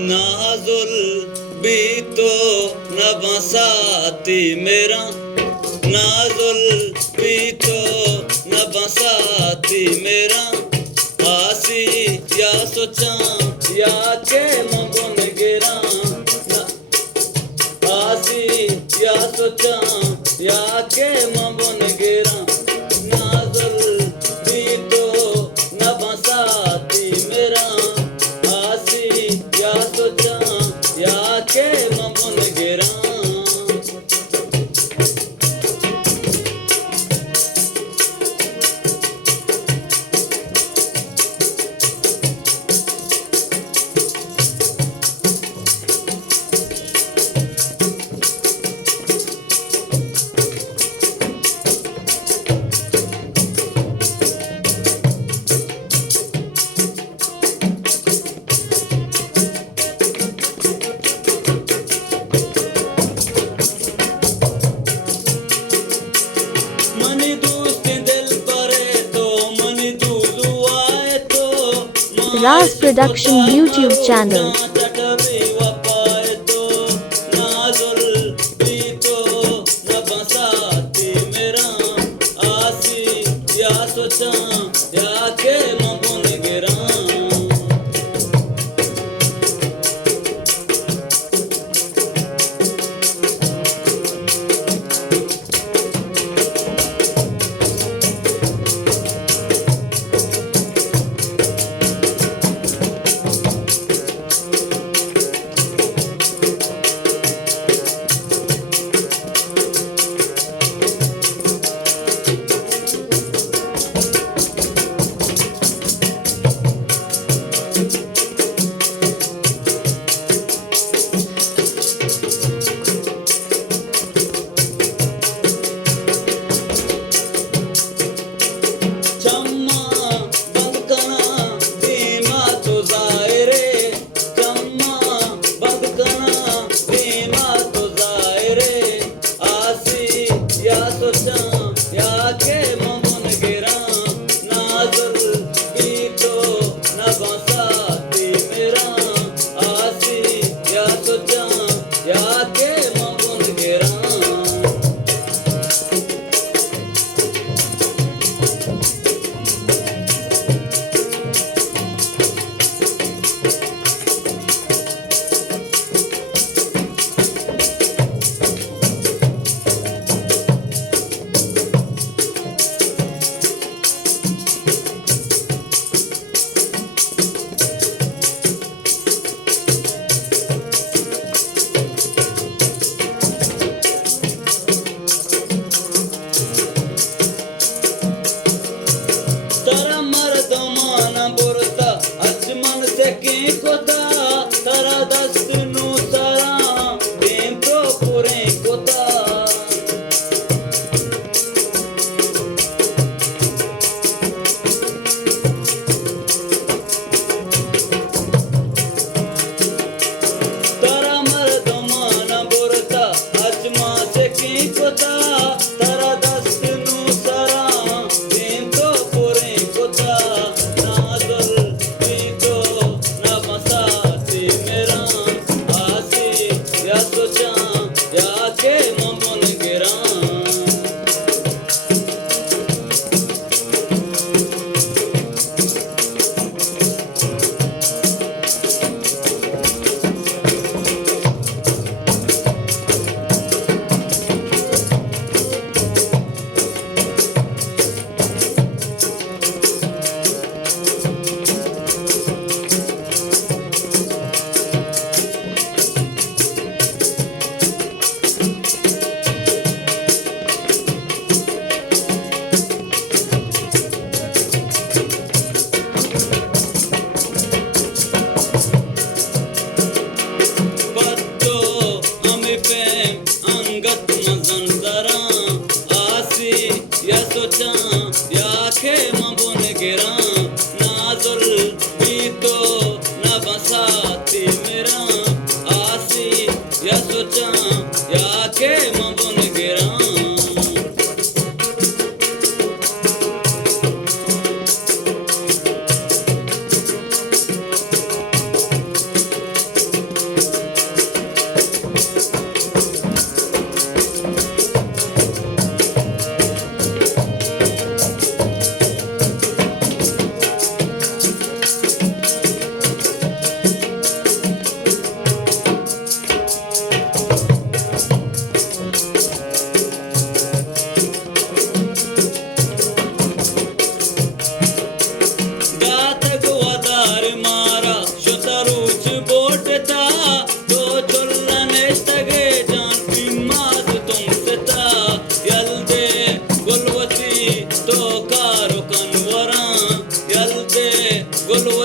नाजुल भी तो न बसाती मेरा नाजुल भी तो न बसाती मेरा आसी या सोचा या के मबन गिरा आसी या सोचा या के मबन गिरा नाजुल भी तो न बसाती मेरा आसी या सोचा या के मबन गिरा Raz Production YouTube channel.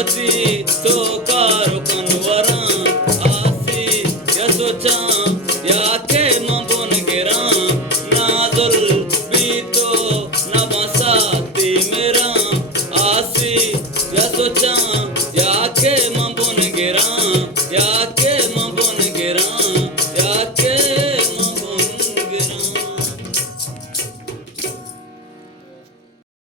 सोची तो कारो कनवरा आसी या सोचा या के मबुन गिरा नाजुल भी तो न बसाती मेरा आसी या सोचा